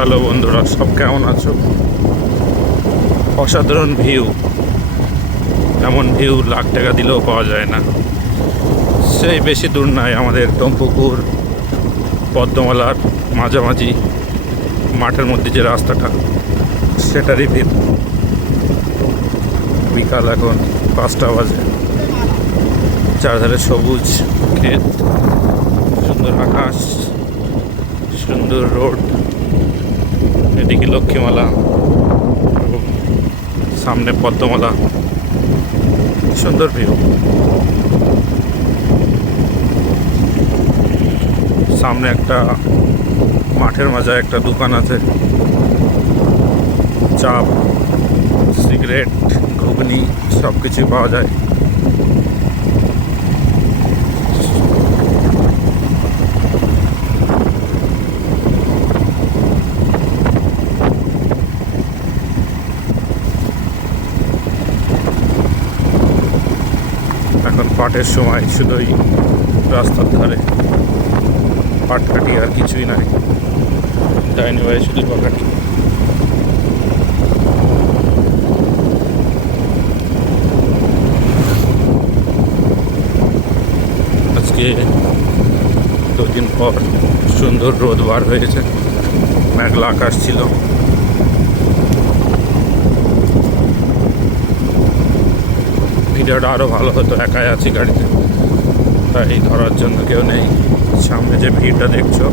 Hello বন্ধুরা, সব কেমন আছো? অসাধারণ ভিউ, এমন ভিউ লাখ টাকা দিলেও পাওয়া যায় না। সেই বেশি দূর নয়, আমাদের টম্পুকুর পদ্মমালার মাঝামাঝি মাঠের মধ্যে যে রাস্তাটা, সেটারই ভিউ। বিকাল এখন 5টা বাজে, চারধারে সবুজ ক্ষেত, সুন্দর আকাশ, সুন্দর রোড, এদিকে লক্ষ্মীমালা, সামনে পদ্মমালা, সুন্দর ভিউ। সামনে একটা মাঠের মাঝে একটা দোকান আছে, চাপ, সিগারেট, ঘুগনি সব কিছুই পাওয়া যায়। এখন পাটের সময়, শুধুই রাস্তার ধারে পাট কাটি, আর কিছুই নাই। যায়নি ভাই, শুধু পাকাটি। আজকে 2 দিন পর সুন্দর রোদ বার হয়েছে, মেঘলা আকাশ ছিল। ভিডিওটা আরও ভালো হতো, একাই আছি গাড়িতে, তাই ধরার জন্য কেউ নেই। সামনে যে ভিড়টা দেখছো,